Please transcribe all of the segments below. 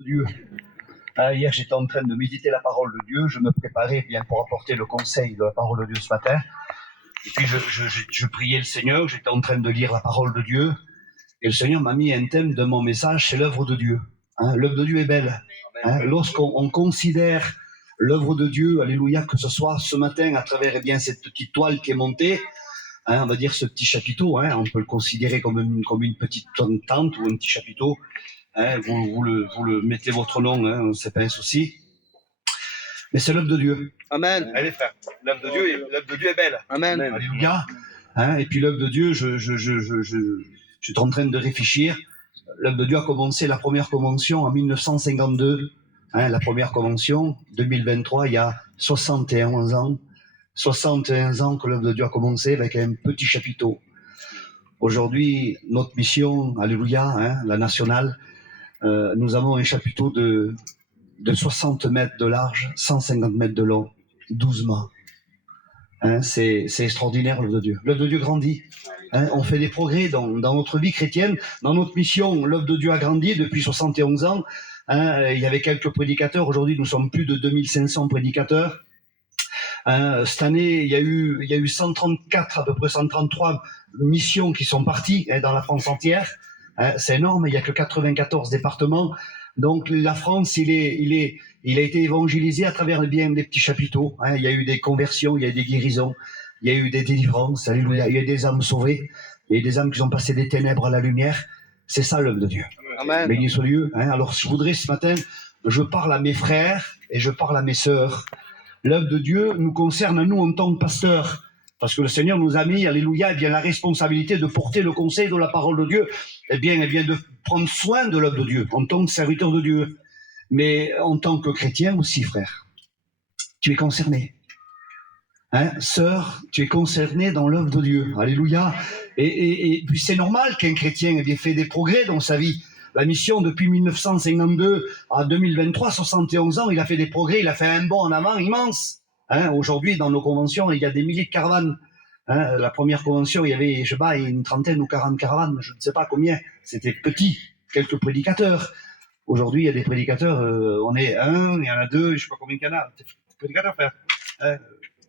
Dieu. Hier, j'étais en train de méditer la parole de Dieu. Je me préparais bien pour apporter le conseil de la parole de Dieu ce matin. Et puis, je priais le Seigneur. J'étais en train de lire la parole de Dieu. Et le Seigneur m'a mis un thème de mon message, c'est l'œuvre de Dieu. L'œuvre de Dieu est belle. Lorsqu'on considère l'œuvre de Dieu, alléluia, que ce soit ce matin à travers cette petite toile qui est montée, on va dire ce petit chapiteau, on peut le considérer comme une petite tente ou un petit chapiteau. Vous le mettez votre nom, c'est pas un souci. Mais c'est l'œuvre de Dieu. Amen. Allez frère, l'œuvre de Dieu est belle. Amen. Alléluia. Et puis l'œuvre de Dieu, je suis en train de réfléchir. L'œuvre de Dieu a commencé la première convention en 1952. La première convention, 2023, il y a 71 ans. 61 ans que l'œuvre de Dieu a commencé avec un petit chapiteau. Aujourd'hui, notre mission, alléluia, la nationale, nous avons un chapiteau de 60 mètres de large, 150 mètres de long, 12 mâts. C'est extraordinaire, l'œuvre de Dieu. L'œuvre de Dieu grandit. On fait des progrès dans notre vie chrétienne, dans notre mission. L'œuvre de Dieu a grandi depuis 71 ans. Il y avait quelques prédicateurs. Aujourd'hui, nous sommes plus de 2500 prédicateurs. Cette année, il y a eu 134, à peu près 133 missions qui sont parties dans la France entière. C'est énorme, il n'y a que 94 départements. Donc la France, il a été évangélisé à travers des petits chapiteaux. Il y a eu des conversions, il y a eu des guérisons, il y a eu des délivrances, alléluia. Il y a eu des âmes sauvées, il y a eu des âmes qui sont passées des ténèbres à la lumière. C'est ça l'œuvre de Dieu. Amen. Béni soit Dieu. Alors je voudrais ce matin, je parle à mes frères et je parle à mes sœurs. L'œuvre de Dieu nous concerne à nous en tant que pasteurs. Parce que le Seigneur nous a mis, alléluia, la responsabilité de porter le conseil de la parole de Dieu. Elle vient de prendre soin de l'œuvre de Dieu, en tant que serviteur de Dieu. Mais en tant que chrétien aussi, frère, tu es concerné. Sœur, tu es concerné dans l'œuvre de Dieu. Alléluia. Et puis c'est normal qu'un chrétien ait fait des progrès dans sa vie. La mission depuis 1952 à 2023, 71 ans, il a fait des progrès, il a fait un bond en avant immense. Aujourd'hui, dans nos conventions, il y a des milliers de caravanes. La première convention, il y avait, une trentaine ou 40 caravanes, je ne sais pas combien. C'était petit, quelques prédicateurs. Aujourd'hui, il y a des prédicateurs, on est un, il y en a deux, je ne sais pas combien il y en a. T'es prédicateur, frère.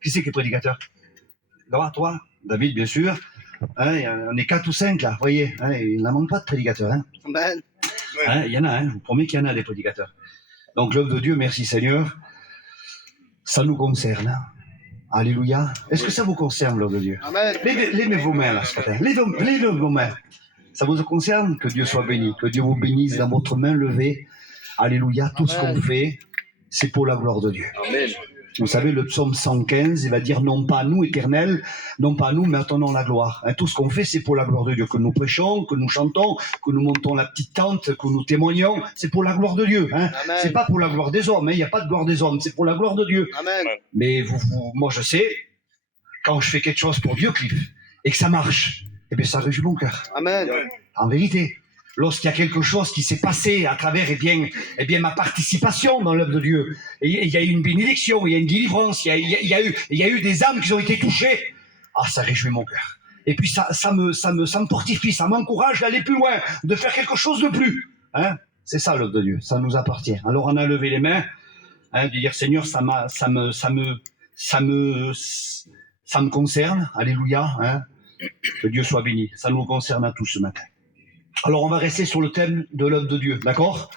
Qui c'est qui est prédicateur? Toi, David, bien sûr. On est 4 ou 5 là, vous voyez. Il n'en manque pas de prédicateurs. Amen. Il y en a, je vous promets qu'il y en a des prédicateurs. Donc l'œuvre de Dieu, merci Seigneur, ça nous concerne. Alléluia. Est-ce que ça vous concerne, l'œuvre de Dieu? Amen. Levez vos mains là ce matin. Levez vos mains. Ça vous concerne? Que Dieu soit béni. Que Dieu vous bénisse dans votre main levée. Alléluia. Tout ce qu'on fait, c'est pour la gloire de Dieu. Amen. Vous savez, le psaume 115, il va dire non pas nous, éternel, non pas nous, mais attendons la gloire. Tout ce qu'on fait, c'est pour la gloire de Dieu. Que nous prêchons, que nous chantons, que nous montons la petite tente, que nous témoignons, c'est pour la gloire de Dieu. C'est pas pour la gloire des hommes, il n'y a pas de gloire des hommes, c'est pour la gloire de Dieu. Amen. Mais moi je sais, quand je fais quelque chose pour Dieu, Cliff, et que ça marche, eh bien ça réjouit mon cœur. Amen. En vérité. Lorsqu'il y a quelque chose qui s'est passé à travers ma participation dans l'œuvre de Dieu, et il y a eu une bénédiction, il y a une délivrance, il y a eu des âmes qui ont été touchées, ça réjouit mon cœur. Et puis ça me fortifie, ça m'encourage d'aller plus loin, de faire quelque chose de plus. C'est ça l'œuvre de Dieu, ça nous appartient. Alors on a levé les mains, de dire Seigneur, ça me concerne, alléluia, que Dieu soit béni. Ça nous concerne à tous ce matin. Alors on va rester sur le thème de l'œuvre de Dieu, d'accord?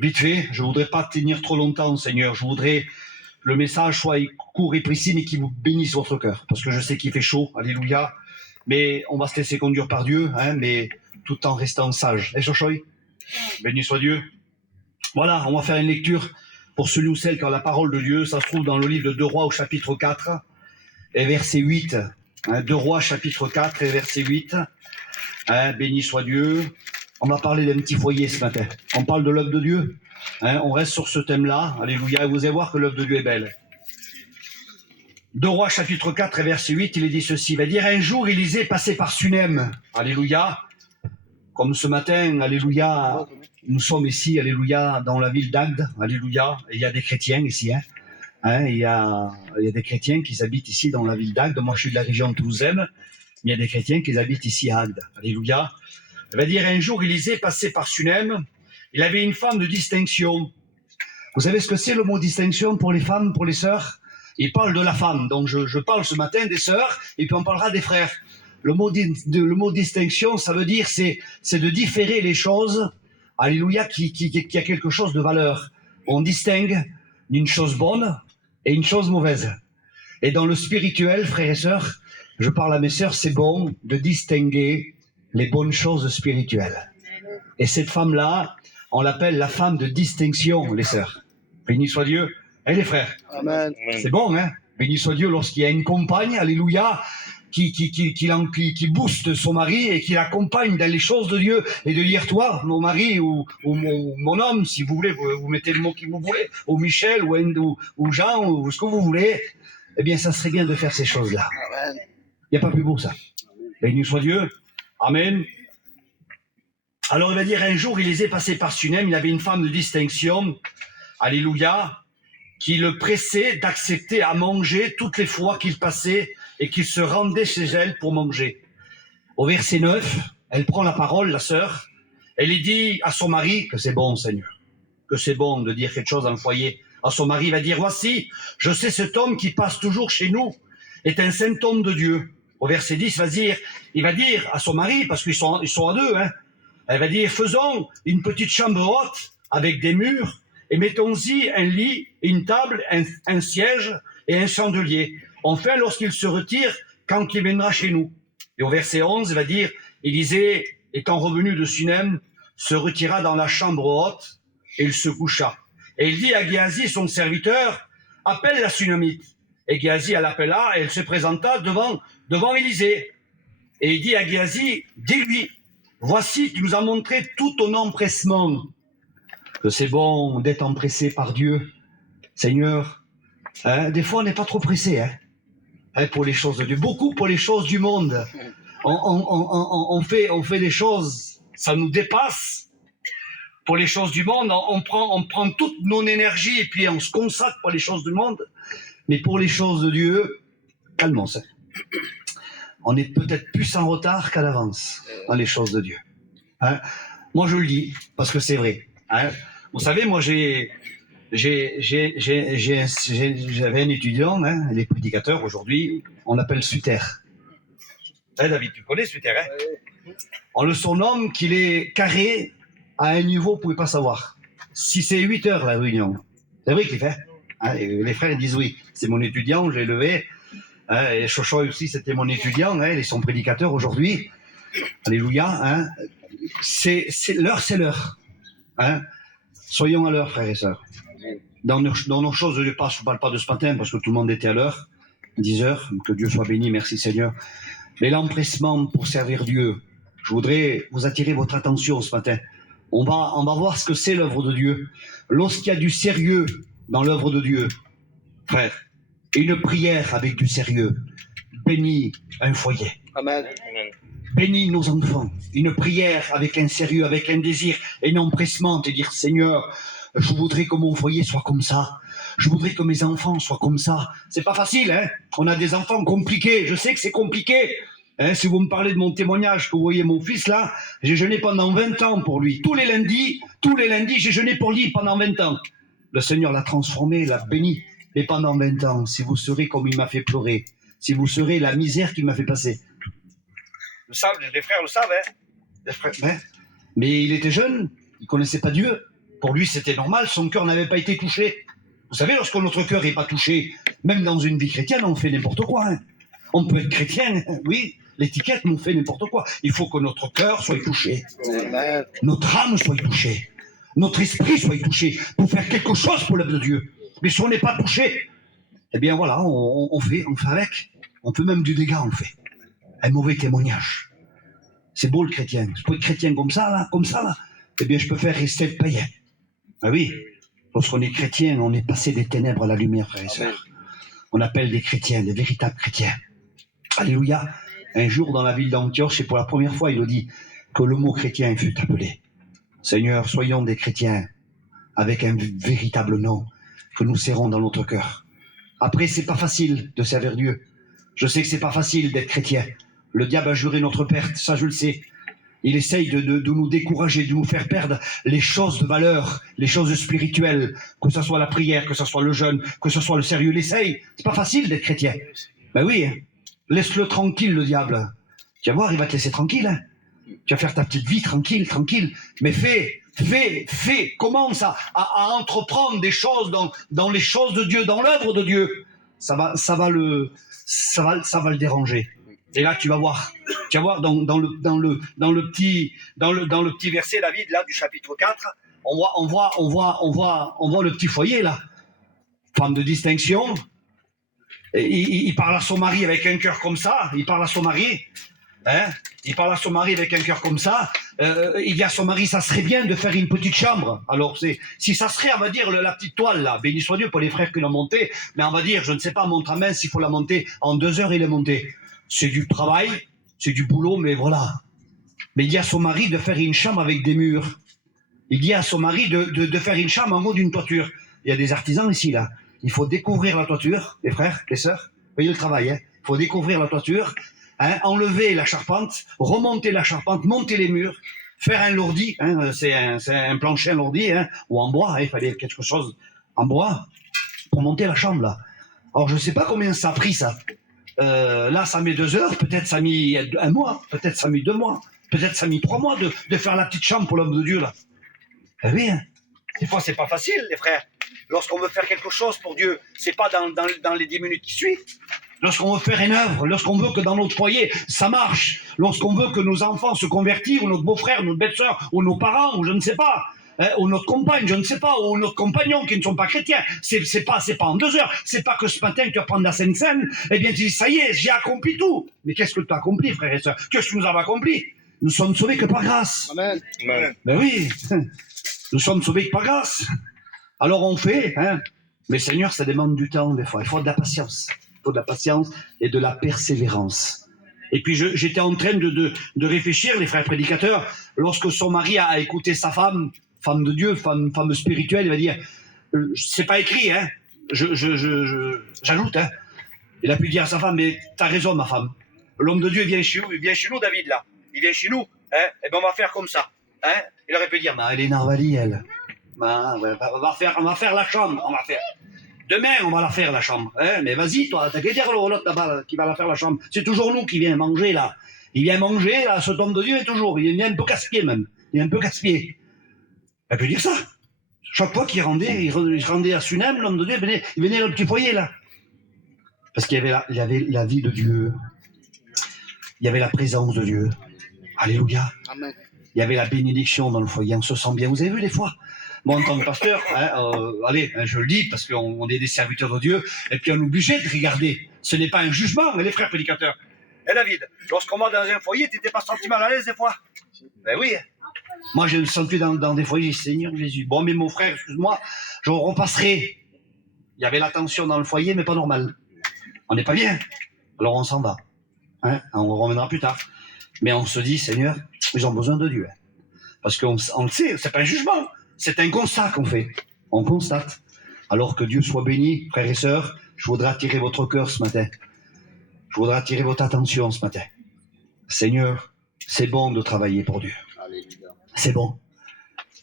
Vite fait, je voudrais pas tenir trop longtemps, Seigneur. Je voudrais que le message soit court et précis, mais qui vous bénisse votre cœur. Parce que je sais qu'il fait chaud, alléluia. Mais on va se laisser conduire par Dieu, mais tout en restant sage. Et Chochoy, béni soit Dieu. Voilà, on va faire une lecture pour celui ou celle qui a la parole de Dieu. Ça se trouve dans le livre de 2 Rois au chapitre 4 et verset 8. 2 Rois chapitre 4 et verset 8. Béni soit Dieu. On va parler d'un petit foyer ce matin. On parle de l'œuvre de Dieu. On reste sur ce thème-là. Alléluia. Et vous allez voir que l'œuvre de Dieu est belle. 2 Rois chapitre 4 et verset 8, il est dit ceci. Il va dire un jour, Élisée passait par Sunem. Alléluia. Comme ce matin, alléluia, nous sommes ici, alléluia, dans la ville d'Agde. Alléluia. Et il y a des chrétiens ici. Il y a des chrétiens qui habitent ici dans la ville d'Agde. Moi, je suis de la région toulousaine. Il y a des chrétiens qui habitent ici à Agde. Alléluia. Il va dire un jour, Élisée passait par Sunem il avait une femme de distinction. Vous savez ce que c'est le mot distinction pour les femmes, pour les sœurs? Il parle de la femme, donc je parle ce matin des sœurs, et puis on parlera des frères. Le mot distinction, ça veut dire, c'est de différer les choses, alléluia, qui a quelque chose de valeur. On distingue une chose bonne et une chose mauvaise. Et dans le spirituel, frères et sœurs, je parle à mes sœurs, c'est bon de distinguer les bonnes choses spirituelles. Et cette femme-là, on l'appelle la femme de distinction, les sœurs. Béni soit Dieu. Et les frères. Amen. C'est bon, hein? Béni soit Dieu lorsqu'il y a une compagne, alléluia, qui booste son mari et qui l'accompagne dans les choses de Dieu et de dire, toi, mon mari ou mon homme, si vous voulez, vous mettez le mot que vous voulez, ou Michel, ou Jean, ou ce que vous voulez, eh bien, ça serait bien de faire ces choses-là. Amen. Il n'y a pas plus beau, ça. Béni soit Dieu. Amen. Alors, il va dire, un jour, il les est passés par Sunem, il avait une femme de distinction, alléluia, qui le pressait d'accepter à manger toutes les fois qu'il passait et qu'il se rendait chez elle pour manger. Au verset 9, elle prend la parole, la sœur, elle lui dit à son mari que c'est bon, Seigneur, que c'est bon de dire quelque chose dans le foyer. À son mari, il va dire, voici, je sais cet homme qui passe toujours chez nous est un saint homme de Dieu. Au verset 10, il va dire à son mari, parce qu'ils sont à deux, hein, elle va dire, faisons une petite chambre haute avec des murs et mettons-y un lit, une table, un siège et un chandelier. Enfin, lorsqu'il se retire, quand il viendra chez nous. Et au verset 11, il va dire, Élisée, étant revenu de Sunem, se retira dans la chambre haute et il se coucha. Et il dit à Géasi, son serviteur, appelle la Sunamite. Et Géasi l'appela et elle se présenta devant Élisée. Et il dit à Géasi, dis-lui, voici, tu nous as montré tout ton empressement. Que c'est bon d'être empressé par Dieu. Seigneur, hein, des fois on n'est pas trop pressé, hein, pour les choses de Dieu. Beaucoup pour les choses du monde. On fait des choses, ça nous dépasse. Pour les choses du monde, on prend toute notre énergie et puis on se consacre pour les choses du monde. Mais pour les choses de Dieu, calmons-nous. On est peut-être plus en retard qu'à l'avance dans les choses de Dieu. Hein? Moi, je le dis parce que c'est vrai. Hein? Vous savez, moi, j'avais un étudiant, hein, il est prédicateur aujourd'hui, on l'appelle Suter. Hein, David, tu connais Suter, hein? On le surnomme qu'il est carré à un niveau, vous ne pouvez pas savoir. Si c'est 8 heures la réunion, c'est vrai qu'il fait. Hein, et les frères disent oui, c'est mon étudiant, je l'ai levé. Hein, et Chocho aussi, c'était mon étudiant, hein, ils sont prédicateurs aujourd'hui. Alléluia. Hein. C'est l'heure. Hein. Soyons à l'heure, frères et sœurs. Dans nos choses, je ne parle pas de ce matin parce que tout le monde était à l'heure, 10 heures, que Dieu soit béni, merci Seigneur. Mais l'empressement pour servir Dieu, je voudrais vous attirer votre attention ce matin. On va voir ce que c'est l'œuvre de Dieu. Lorsqu'il y a du sérieux dans l'œuvre de Dieu, frère, une prière avec du sérieux bénit un foyer. Amen. Bénis nos enfants. Une prière avec un sérieux, avec un désir et un empressement de dire Seigneur, je voudrais que mon foyer soit comme ça. Je voudrais que mes enfants soient comme ça. C'est pas facile, hein. On a des enfants compliqués. Je sais que c'est compliqué. Hein, si vous me parlez de mon témoignage, que vous voyez mon fils là, j'ai jeûné pendant 20 ans pour lui. Tous les lundis, j'ai jeûné pour lui pendant 20 ans. Le Seigneur l'a transformé, l'a béni. Mais pendant 20 ans, si vous serez comme il m'a fait pleurer, si vous serez la misère qu'il m'a fait passer. Les frères le savent, hein. Les frères, hein. Mais il était jeune, il connaissait pas Dieu. Pour lui, c'était normal, son cœur n'avait pas été touché. Vous savez, lorsque notre cœur n'est pas touché, même dans une vie chrétienne, on fait n'importe quoi. Hein. On peut être chrétien, oui, l'étiquette, mais on fait n'importe quoi. Il faut que notre cœur soit touché. Amen. Notre âme soit touchée. Notre esprit soit touché pour faire quelque chose pour l'œuvre de Dieu. Mais si on n'est pas touché, eh bien voilà, on fait avec. On fait même du dégât, on fait. Un mauvais témoignage. C'est beau le chrétien. Je peux être chrétien comme ça, là. Eh bien, je peux faire rester le païen. Ah oui, lorsqu'on est chrétien, on est passé des ténèbres à la lumière, frères et sœurs. On appelle des chrétiens, des véritables chrétiens. Alléluia. Un jour, dans la ville d'Antioche, et pour la première fois, il nous dit que le mot chrétien fut appelé. Seigneur, soyons des chrétiens avec un véritable nom que nous serrons dans notre cœur. Après, c'est pas facile de servir Dieu. Je sais que c'est pas facile d'être chrétien. Le diable a juré notre perte, ça je le sais. Il essaye de nous décourager, de nous faire perdre les choses de valeur, les choses spirituelles, que ce soit la prière, que ce soit le jeûne, que ce soit le sérieux. Il essaye. C'est pas facile d'être chrétien. Ben oui, laisse-le tranquille, le diable. Tu vas voir, il va te laisser tranquille. Hein. Tu vas faire ta petite vie tranquille. Mais fais. Commence à entreprendre des choses dans les choses de Dieu, dans l'œuvre de Dieu. Ça va le déranger. Et là, tu vas voir dans le petit verset, David, là, du chapitre 4, on voit le petit foyer, là. Femme de distinction. Il parle à son mari avec un cœur comme ça. Il parle à son mari. Hein, il parle à son mari avec un cœur comme ça. Il dit à son mari, ça serait bien de faire une petite chambre. Alors, si ça serait, on va dire, la petite toile, là, béni soit Dieu pour les frères qui l'ont montée, mais on va dire, je ne sais pas, montre à main s'il faut la monter. En 2 heures, il est monté. C'est du travail, c'est du boulot, mais voilà. Mais il dit à son mari de faire une chambre avec des murs. Il dit à son mari de faire une chambre en haut d'une toiture. Il y a des artisans ici, là. Il faut découvrir la toiture, les frères, les sœurs. Voyez le travail, hein. Il faut découvrir la toiture. Hein, enlever la charpente, remonter la charpente, monter les murs, faire un lourdi, hein, c'est un plancher un lourdi, hein, ou en bois, hein, il fallait quelque chose en bois pour monter la chambre là. Alors je ne sais pas combien ça a pris ça. Là ça met 2 heures, peut-être ça a mis 1 mois, peut-être ça a mis 2 mois, peut-être ça a mis 3 mois de faire la petite chambre pour l'homme de Dieu là. Eh oui, hein. Des fois c'est pas facile les frères. Lorsqu'on veut faire quelque chose pour Dieu, c'est pas dans les 10 minutes qui suivent. Lorsqu'on veut faire une œuvre, lorsqu'on veut que dans notre foyer, ça marche, lorsqu'on veut que nos enfants se convertissent, ou notre beau-frère, notre belle-sœur, ou nos parents, ou je ne sais pas, hein, ou notre compagne, je ne sais pas, ou notre compagnon qui ne sont pas chrétiens, c'est pas en 2 heures, c'est pas que ce matin tu vas prendre la Sainte Seine, eh bien tu dis, ça y est, j'ai accompli tout. Mais qu'est-ce que tu as accompli, frères et sœurs? Qu'est-ce que nous avons accompli? Nous sommes sauvés que par grâce. Amen. Ben oui, nous sommes sauvés que par grâce. Alors on fait, hein, mais Seigneur, ça demande du temps des fois, il faut de la patience. De la patience et de la persévérance. Et puis j'étais en train de réfléchir, les frères prédicateurs, lorsque son mari a écouté sa femme de Dieu, femme spirituelle, il va dire, c'est pas écrit, hein, j'ajoute, hein, il a pu dire à sa femme, mais t'as raison ma femme, l'homme de Dieu vient chez nous David là, il vient chez nous, hein, et ben on va faire comme ça, hein, il aurait pu dire, elle est Narvali elle, on va faire la chambre, on va faire. Demain, on va la faire, la chambre. Hein, mais vas-y, toi, t'as qu'à dire l'autre là-bas qui va la faire, la chambre. C'est toujours nous qui vient manger, là. Il vient manger, là, cet homme de Dieu est toujours. Il vient un peu casse-pied, même. Il est un peu casse-pied. Elle peut dire ça. Chaque fois qu'il rendait, il rendait à Sunem, l'homme de Dieu, il venait dans le petit foyer, là. Parce qu'il y avait la vie de Dieu. Il y avait la présence de Dieu. Alléluia. Amen. Il y avait la bénédiction dans le foyer. On se sent bien. Vous avez vu, des fois? Moi, en tant que pasteur, allez, je le dis parce qu'on est des serviteurs de Dieu, et puis on est obligé de regarder. Ce n'est pas un jugement, les frères prédicateurs. Eh David, lorsqu'on va dans un foyer, tu n'étais pas senti mal à l'aise des fois? Ben oui. Moi, j'ai senti dans des foyers, Seigneur Jésus. Bon, mais mon frère, excuse-moi, je repasserai. Il y avait la tension dans le foyer, mais pas normal. On n'est pas bien. Alors on s'en va. Hein, on reviendra plus tard. Mais on se dit, Seigneur, ils ont besoin de Dieu. Parce qu'on le sait, c'est pas un jugement. C'est un constat qu'on fait. On constate. Alors que Dieu soit béni, frères et sœurs, je voudrais attirer votre cœur ce matin. Je voudrais attirer votre attention ce matin. Seigneur, c'est bon de travailler pour Dieu. C'est bon.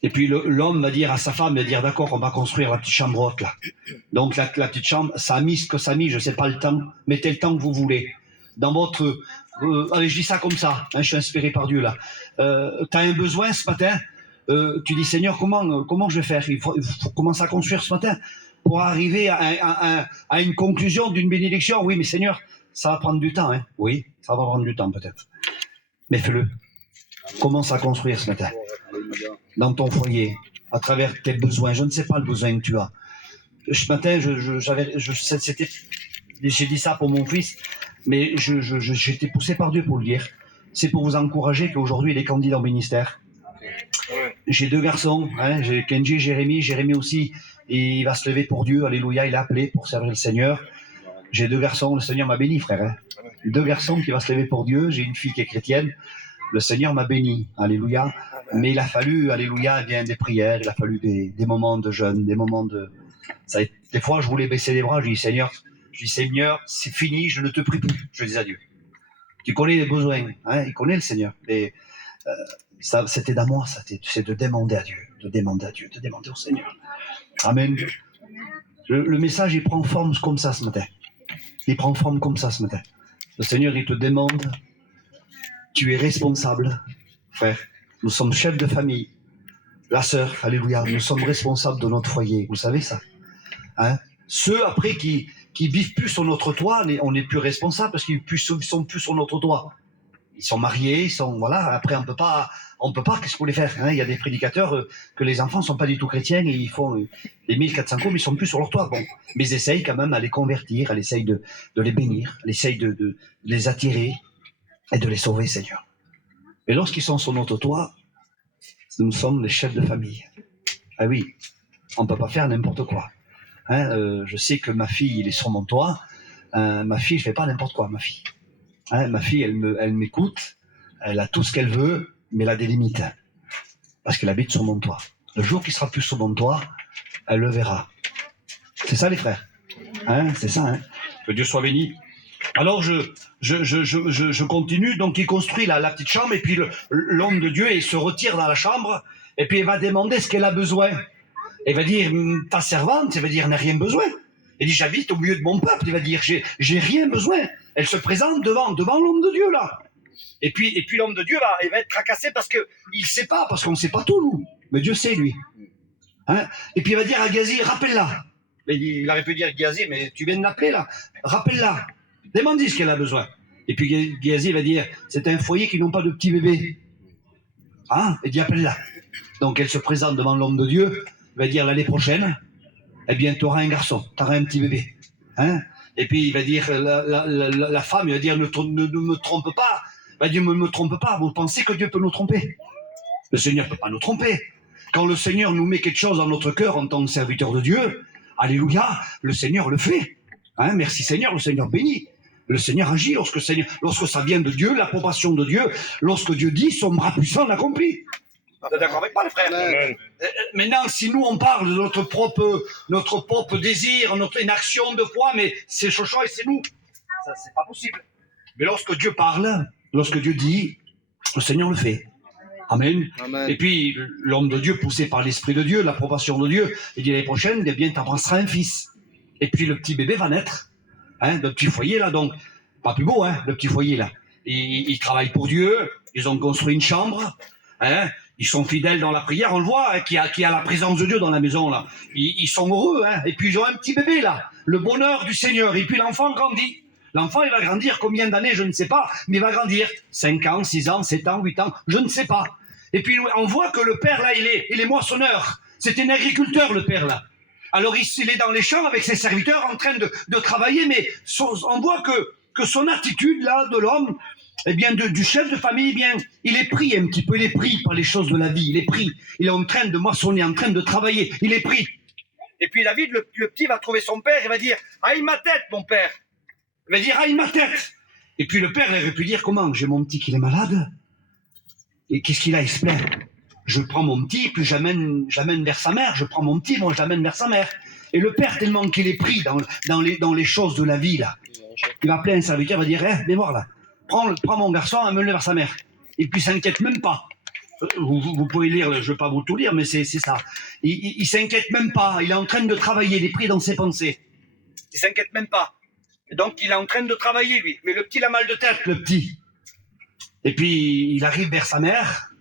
Et puis l'homme va dire à sa femme, va dire d'accord, on va construire la petite chambre haute là. Donc la petite chambre, ça a mis ce que ça a mis, je sais pas le temps. Mettez le temps que vous voulez. Dans votre... allez, je dis ça comme ça, hein, je suis inspiré par Dieu là. Tu as un besoin ce matin, tu dis Seigneur, comment je vais faire? Il faut commencer à construire ce matin pour arriver à une conclusion d'une bénédiction. Oui, mais Seigneur, ça va prendre du temps. Hein. Oui, ça va prendre du temps peut-être. Mais fais-le. Commence à construire ce matin. Dans ton foyer, à travers tes besoins. Je ne sais pas le besoin que tu as. Ce matin, j'ai dit ça pour mon fils, mais j'étais poussé par Dieu pour le dire. C'est pour vous encourager qu'aujourd'hui, il est candidat au ministère. J'ai 2 garçons, hein, j'ai Kenji et Jérémy. Jérémy aussi, il va se lever pour Dieu. Alléluia, il est appelé pour servir le Seigneur. J'ai 2 garçons, le Seigneur m'a béni, frère. Hein. 2 garçons qui vont se lever pour Dieu. J'ai une fille qui est chrétienne. Le Seigneur m'a béni, alléluia. Mais il a fallu, alléluia, bien des prières, il a fallu des moments de jeûne, des moments de... Des fois, je voulais baisser les bras, je dis Seigneur, c'est fini, je ne te prie plus, je dis à Dieu. Tu connais les besoins, hein, il connaît le Seigneur. Ça, c'était à moi, ça, c'est de demander à Dieu, de demander au Seigneur. Amen. Le message, il prend forme comme ça ce matin. Il prend forme comme ça ce matin. Le Seigneur, il te demande, tu es responsable, frère. Nous sommes chefs de famille. La sœur, alléluia, nous sommes responsables de notre foyer. Vous savez ça, hein? Ceux, après, qui vivent plus sur notre toit, on n'est plus responsables parce qu'ils sont plus sur notre toit. Ils sont mariés, voilà. Après, on peut pas, qu'est-ce qu'on les faire, hein? Il y a des prédicateurs que les enfants sont pas du tout chrétiens et ils font les 1400 coups, mais ils sont plus sur leur toit. Bon, mais ils essayent quand même à les convertir, elle essaye de les bénir, elle essaye de les attirer et de les sauver, Seigneur. Et lorsqu'ils sont sur notre toit, nous sommes les chefs de famille. Ah oui, on peut pas faire n'importe quoi. Hein, je sais que ma fille, elle est sur mon toit. Ma fille, je fais pas n'importe quoi, ma fille. Hein, ma fille, elle m'écoute, elle a tout ce qu'elle veut, mais elle a des limites. Parce qu'elle habite sur mon toit. Le jour qu'il sera plus sur mon toit, elle le verra. C'est ça, les frères. Hein, c'est ça. Hein. Que Dieu soit béni. Alors, je continue. Donc, il construit la petite chambre, et puis l'homme de Dieu, il se retire dans la chambre, et puis il va demander ce qu'elle a besoin. Il va dire, ta servante, il va dire, n'a rien besoin. Il dit, j'habite au milieu de mon peuple. Il va dire, j'ai rien besoin. Elle se présente devant l'homme de Dieu, là. Et puis l'homme de Dieu, il va être tracassé parce qu'il ne sait pas, parce qu'on ne sait pas tout, nous. Mais Dieu sait, lui. Hein? Et puis il va dire à Géasi, rappelle-la. Il aurait pu dire, Géasi, mais tu viens de l'appeler, là. Rappelle-la. Demande-lui ce qu'elle a besoin. Et puis Géasi va dire, c'est un foyer qui n'ont pas de petits bébés. Hein? Il dit, appelle-la. Donc elle se présente devant l'homme de Dieu. Il va dire, l'année prochaine, eh bien, tu auras un garçon, tu auras un petit bébé. Hein? Et puis il va dire, la femme, il va dire, ne me trompe pas. Il va dire, ne me trompe pas, vous pensez que Dieu peut nous tromper? Le Seigneur ne peut pas nous tromper. Quand le Seigneur nous met quelque chose dans notre cœur en tant que serviteur de Dieu, alléluia, le Seigneur le fait. Hein? Merci Seigneur, le Seigneur bénit. Le Seigneur agit lorsque ça vient de Dieu, l'approbation de Dieu, lorsque Dieu dit, son bras puissant l'accomplit. Vous êtes d'accord avec moi, les frères? Amen. Maintenant, si nous, on parle de notre propre désir, une action de foi, mais c'est Chocho et c'est nous. Ça, c'est pas possible. Mais lorsque Dieu parle, lorsque Dieu dit, le Seigneur le fait. Amen. Amen. Et puis, l'homme de Dieu, poussé par l'Esprit de Dieu, l'approbation de Dieu, il dit l'année prochaine, eh bien, tu embrasseras un fils. Et puis, le petit bébé va naître. Hein, le petit foyer, là, donc, pas plus beau, hein, le petit foyer, là. Ils travaillent pour Dieu, ils ont construit une chambre, hein. Ils sont fidèles dans la prière, on le voit, hein, qui a la présence de Dieu dans la maison, là. Ils sont heureux, hein. Et puis ils ont un petit bébé, là. Le bonheur du Seigneur. Et puis l'enfant grandit. L'enfant, il va grandir combien d'années, je ne sais pas, mais il va grandir. 5 ans, 6 ans, 7 ans, 8 ans, je ne sais pas. Et puis on voit que le père, là, il est moissonneur. C'est un agriculteur, le père, là. Alors il est dans les champs avec ses serviteurs en train de travailler, mais on voit que son attitude, là, de l'homme, eh bien, du chef de famille, eh bien, il est pris un petit peu, il est pris par les choses de la vie, il est pris. Il est en train de moissonner, en train de travailler, il est pris. Et puis David, le petit, va trouver son père, il va dire, aïe ma tête, mon père. Il va dire, aïe ma tête. Et puis le père, il aurait pu dire, comment, j'ai mon petit qui est malade. Et qu'est-ce qu'il a, il se plaint. Je prends mon petit, puis j'amène vers sa mère, je prends mon petit, moi je l'amène vers sa mère. Et le père, tellement qu'il est pris dans les choses de la vie, là, il va appeler un serviteur, il va dire, viens voir là. Prends mon garçon, amène-le vers sa mère. Et puis, il s'inquiète même pas. Vous pouvez lire, je ne vais pas vous tout lire, mais c'est ça. Il s'inquiète même pas. Il est en train de travailler, il est pris dans ses pensées. Il s'inquiète même pas. Et donc, il est en train de travailler, lui. Mais le petit, il a mal de tête, le petit. Et puis, il arrive vers sa mère.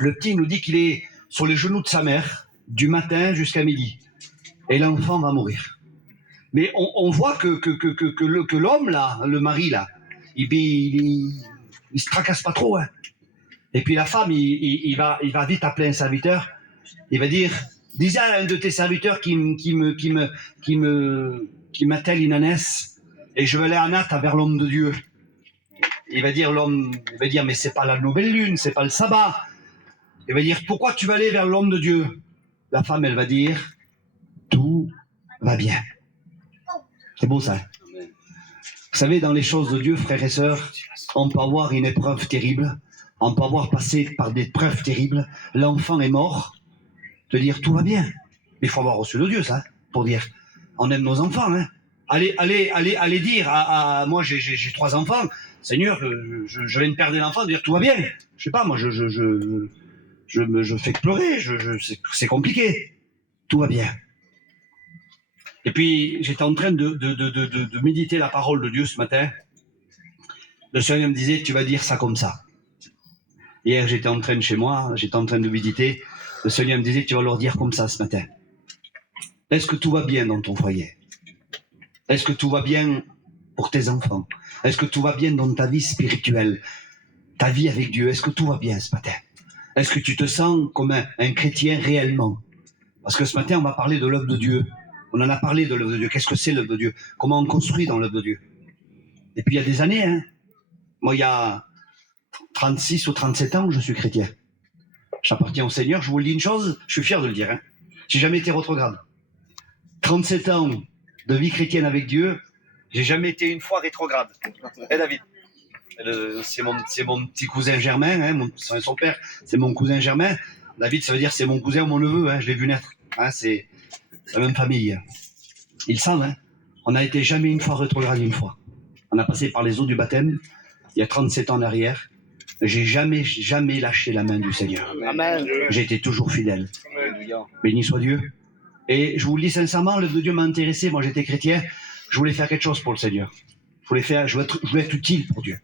Le petit, il nous dit qu'il est sur les genoux de sa mère, du matin jusqu'à midi. Et l'enfant va mourir. Mais on voit que l'homme, là, le mari, là, il se tracasse pas trop, hein. Et puis la femme, il va vite appeler un serviteur. Il va dire, dis à un de tes serviteurs qui m'attelle Inanès, et je vais aller en hâte vers l'homme de Dieu. Il va dire, mais c'est pas la nouvelle lune, c'est pas le sabbat. Il va dire, pourquoi tu vas aller vers l'homme de Dieu? La femme, elle va dire, tout va bien. C'est beau ça. Vous savez, dans les choses de Dieu, frères et sœurs, on peut avoir une épreuve terrible, on peut avoir passé par des épreuves terribles, l'enfant est mort, de dire tout va bien. Mais il faut avoir reçu de Dieu, ça, pour dire, on aime nos enfants, hein. allez dire moi j'ai 3 enfants, Seigneur, je viens de perdre l'enfant, dire tout va bien. Je sais pas, moi je fais que pleurer, c'est compliqué. Tout va bien. Et puis j'étais en train de méditer la parole de Dieu ce matin. Le Seigneur me disait, tu vas dire ça comme ça. Hier j'étais en train de méditer. Le Seigneur me disait, tu vas leur dire comme ça ce matin. Est-ce que tout va bien dans ton foyer? Est-ce que tout va bien pour tes enfants? Est-ce que tout va bien dans ta vie spirituelle? Ta vie avec Dieu, est-ce que tout va bien ce matin? Est-ce que tu te sens comme un chrétien réellement? Parce que ce matin, on va parler de l'œuvre de Dieu. On en a parlé de l'œuvre de Dieu. Qu'est-ce que c'est l'œuvre de Dieu? Comment on construit dans l'œuvre de Dieu? Et puis il y a des années, moi il y a 36 ou 37 ans que je suis chrétien. J'appartiens au Seigneur, je vous le dis une chose, je suis fier de le dire. J'ai jamais été rétrograde. 37 ans de vie chrétienne avec Dieu, j'ai jamais été une fois rétrograde. David? C'est mon petit cousin Germain, son père, c'est mon cousin Germain. David, ça veut dire c'est mon cousin ou mon neveu, je l'ai vu naître. C'est la même famille. Ils savent, on n'a été jamais une fois rétrograde une fois. On a passé par les eaux du baptême, il y a 37 ans en arrière. J'ai jamais lâché la main du Seigneur. Amen. J'ai été toujours fidèle. Amen. Béni soit Dieu. Et je vous le dis sincèrement, l'œuvre de Dieu m'a intéressé. Moi, j'étais chrétien. Je voulais faire quelque chose pour le Seigneur. Je voulais être utile pour Dieu.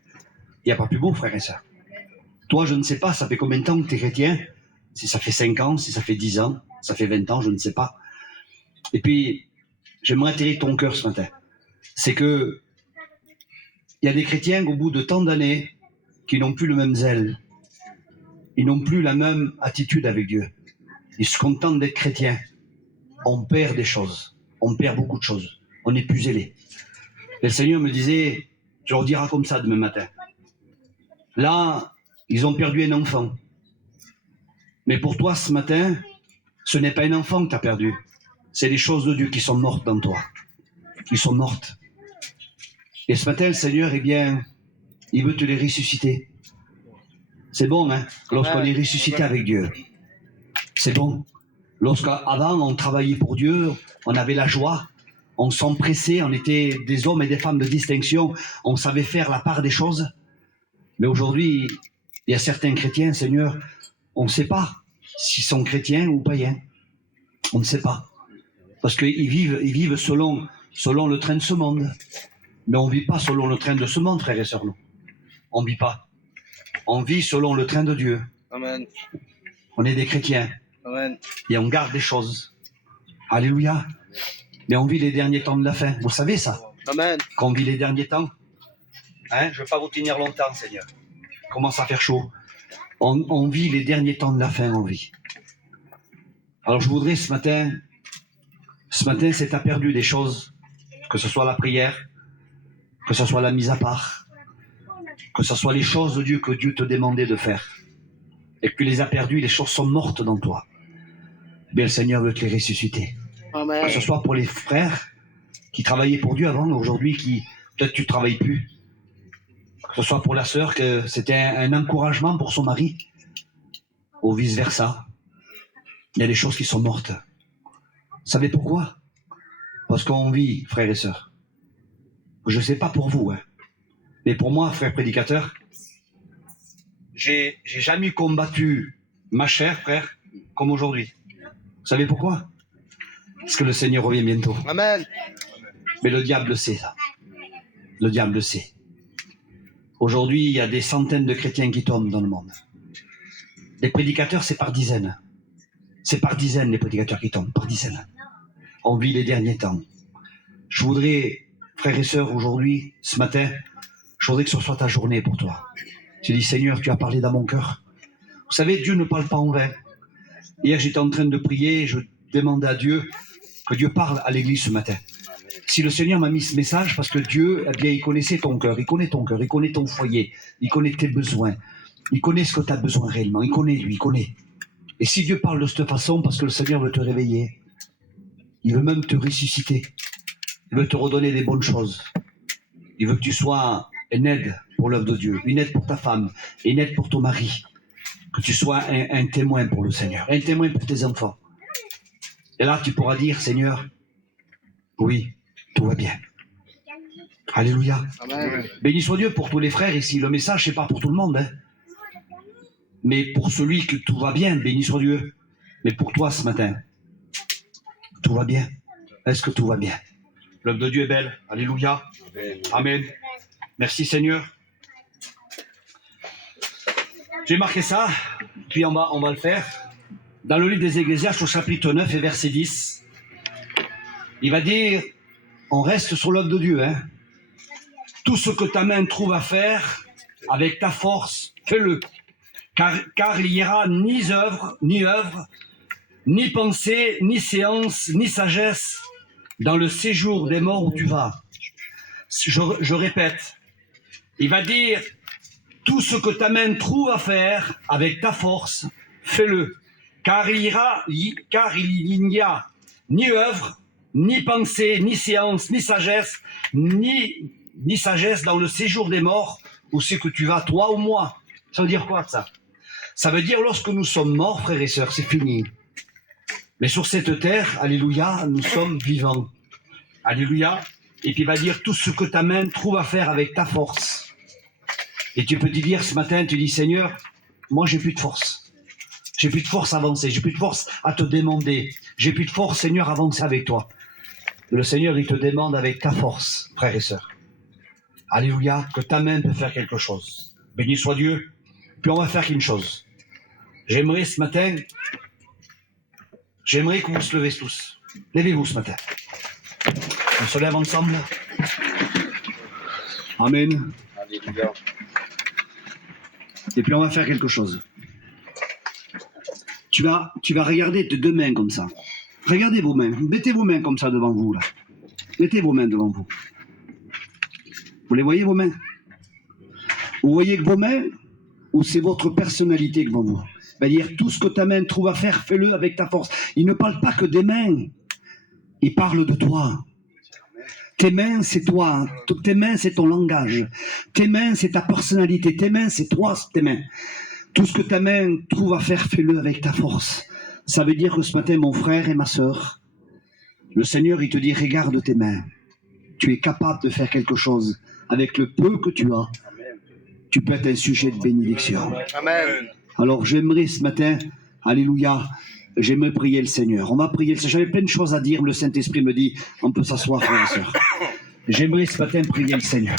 Il n'y a pas plus beau, frère et sœur. Toi, je ne sais pas, ça fait combien de temps que tu es chrétien? Si ça fait 5 ans, si ça fait 10 ans, ça fait 20 ans, je ne sais pas. Et puis, j'aimerais atterrir ton cœur ce matin. C'est que il y a des chrétiens au bout de tant d'années qui n'ont plus le même zèle. Ils n'ont plus la même attitude avec Dieu. Ils se contentent d'être chrétiens. On perd des choses. On perd beaucoup de choses. On n'est plus zélé. Et le Seigneur me disait, je leur dirai comme ça demain matin. Là, ils ont perdu un enfant. Mais pour toi, ce matin, ce n'est pas un enfant que tu as perdu. C'est les choses de Dieu qui sont mortes dans toi. Qui sont mortes. Et ce matin, le Seigneur, eh bien, il veut te les ressusciter. C'est bon, lorsqu'on est ressuscité avec Dieu. C'est bon. Lorsqu'avant, on travaillait pour Dieu, on avait la joie, on s'empressait, on était des hommes et des femmes de distinction, on savait faire la part des choses. Mais aujourd'hui, il y a certains chrétiens, Seigneur, on ne sait pas s'ils sont chrétiens ou païens. On ne sait pas. Parce qu'ils vivent selon le train de ce monde. Mais on ne vit pas selon le train de ce monde, frères et sœurs. On ne vit pas. On vit selon le train de Dieu. Amen. On est des chrétiens. Amen. Et on garde des choses. Alléluia. Mais on vit les derniers temps de la fin. Vous savez ça? Amen. Qu'on vit les derniers temps. Je ne veux pas vous tenir longtemps, Seigneur. Il commence à faire chaud. On vit les derniers temps de la fin, on vit. Alors je voudrais ce matin, c'est à perdu des choses, que ce soit la prière, que ce soit la mise à part, que ce soit les choses de Dieu que Dieu te demandait de faire, et que tu les as perdues, les choses sont mortes dans toi. Bien, le Seigneur veut te les ressusciter. Amen. Que ce soit pour les frères qui travaillaient pour Dieu avant, mais aujourd'hui qui, peut-être tu ne travailles plus. Que ce soit pour la sœur, que c'était un encouragement pour son mari, ou vice-versa. Il y a des choses qui sont mortes. Vous savez pourquoi? Parce qu'on vit, frères et sœurs. Je ne sais pas pour vous, mais pour moi, frère prédicateur, j'ai jamais combattu ma chair, frère, comme aujourd'hui. Vous savez pourquoi? Parce que le Seigneur revient bientôt. Amen. Mais le diable le sait, ça. Le diable le sait. Aujourd'hui, il y a des centaines de chrétiens qui tombent dans le monde. Les prédicateurs, c'est par dizaines. C'est par dizaines les prédicateurs qui tombent, par dizaines. On vit les derniers temps. Je voudrais, frères et sœurs, aujourd'hui, ce matin, je voudrais que ce soit ta journée pour toi. Tu dis, Seigneur, tu as parlé dans mon cœur. Vous savez, Dieu ne parle pas en vain. Hier, j'étais en train de prier, je demandais à Dieu que Dieu parle à l'église ce matin. Si le Seigneur m'a mis ce message, parce que Dieu, eh bien, il connaissait ton cœur, il connaît ton cœur, il connaît ton foyer, il connaît tes besoins, il connaît ce que tu as besoin réellement, il connaît lui, il connaît. Et si Dieu parle de cette façon, parce que le Seigneur veut te réveiller, il veut même te ressusciter, il veut te redonner des bonnes choses, il veut que tu sois une aide pour l'œuvre de Dieu, une aide pour ta femme, et une aide pour ton mari, que tu sois un témoin pour le Seigneur, un témoin pour tes enfants. Et là, tu pourras dire, Seigneur, oui, tout va bien. Alléluia. Amen. Béni soit Dieu pour tous les frères ici. Le message, c'est pas pour tout le monde. Hein. Mais pour celui que tout va bien, béni soit Dieu. Mais pour toi ce matin, tout va bien. Est-ce que tout va bien? L'œuvre de Dieu est belle. Alléluia. Amen. Merci Seigneur. J'ai marqué ça, puis on va le faire. Dans le livre des Ecclésiastes, au chapitre 9 et verset 10, il va dire, on reste sur l'œuvre de Dieu, hein. Tout ce que ta main trouve à faire, avec ta force, fais-le. Car il n'y aura ni œuvre, ni pensée, ni séance, ni sagesse dans le séjour des morts où tu vas. Je répète, il va dire, tout ce que ta main trouve à faire avec ta force, fais-le. Car il n'y a ni œuvre, ni pensée, ni séance, ni sagesse, ni sagesse dans le séjour des morts, où c'est que tu vas, toi ou moi. Ça veut dire quoi, ça? Ça veut dire, lorsque nous sommes morts, frères et sœurs, c'est fini. Mais sur cette terre, alléluia, nous sommes vivants. Alléluia. Et puis il va dire, tout ce que ta main trouve à faire avec ta force. Et tu peux te dire, ce matin, tu dis, Seigneur, moi j'ai plus de force. J'ai plus de force à avancer, j'ai plus de force à te demander. J'ai plus de force, Seigneur, à avancer avec toi. Le Seigneur, il te demande avec ta force, frères et sœurs. Alléluia, que ta main peut faire quelque chose. Béni soit Dieu. Puis on va faire qu'une chose. J'aimerais ce matin, que vous vous levez tous. Levez-vous ce matin. On se lève ensemble. Amen. Alléluia. Et puis on va faire quelque chose. Tu vas regarder tes deux mains comme ça. Regardez vos mains. Mettez vos mains comme ça devant vous là. Mettez vos mains devant vous. Vous les voyez vos mains? Vous voyez que vos mains, ou c'est votre personnalité devant vous? C'est-à-dire tout ce que ta main trouve à faire, fais-le avec ta force. Il ne parle pas que des mains. Il parle de toi. Tes mains, c'est toi. Tes mains, c'est ton langage. Tes mains, c'est ta personnalité. Tes mains, c'est toi, tes mains. Tout ce que ta main trouve à faire, fais-le avec ta force. Ça veut dire que ce matin, mon frère et ma sœur, le Seigneur, il te dit, regarde tes mains. Tu es capable de faire quelque chose. Avec le peu que tu as, tu peux être un sujet de bénédiction. Amen. Alors j'aimerais ce matin, alléluia, j'aimerais prier le Seigneur. On va prier le Seigneur. J'avais plein de choses à dire, le Saint-Esprit me dit, on peut s'asseoir, frères et sœurs. J'aimerais ce matin prier le Seigneur.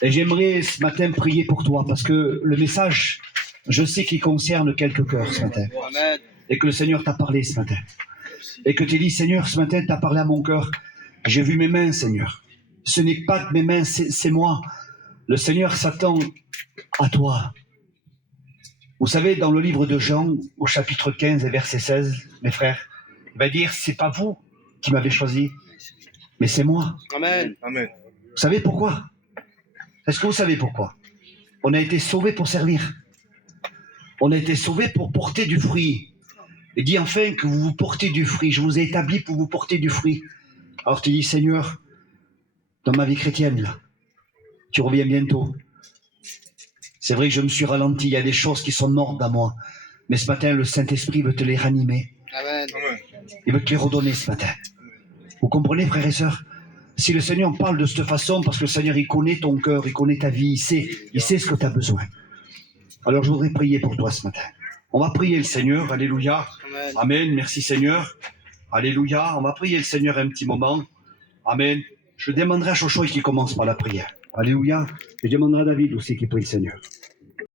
Et j'aimerais ce matin prier pour toi, parce que le message, je sais qu'il concerne quelques cœurs ce matin. Amen. Et que le Seigneur t'a parlé ce matin. Et que tu dis, Seigneur, ce matin, t'as parlé à mon cœur. J'ai vu mes mains, Seigneur. Ce n'est pas que mes mains, c'est moi. Le Seigneur s'attend à toi. Vous savez, dans le livre de Jean, au chapitre 15 et verset 16, mes frères, il va dire, c'est pas vous qui m'avez choisi, mais c'est moi. Amen. Amen. Vous savez pourquoi? Est-ce que vous savez pourquoi? On a été sauvés pour servir. On a été sauvés pour porter du fruit. Il dit enfin que vous portez du fruit. Je vous ai établi pour vous porter du fruit. Alors tu dis, Seigneur, dans ma vie chrétienne, là, tu reviens bientôt. C'est vrai que je me suis ralenti, il y a des choses qui sont mortes dans moi. Mais ce matin, le Saint-Esprit veut te les ranimer. Amen. Il veut te les redonner ce matin. Vous comprenez, frères et sœurs? Si le Seigneur parle de cette façon, parce que le Seigneur, il connaît ton cœur, il connaît ta vie, il sait ce que tu as besoin. Alors je voudrais prier pour toi ce matin. On va prier le Seigneur, alléluia. Amen. Amen, merci Seigneur. Alléluia, on va prier le Seigneur un petit moment. Amen. Je demanderai à Chocho qui commence par la prière. Alléluia. Je demanderai à David aussi qui prie le Seigneur.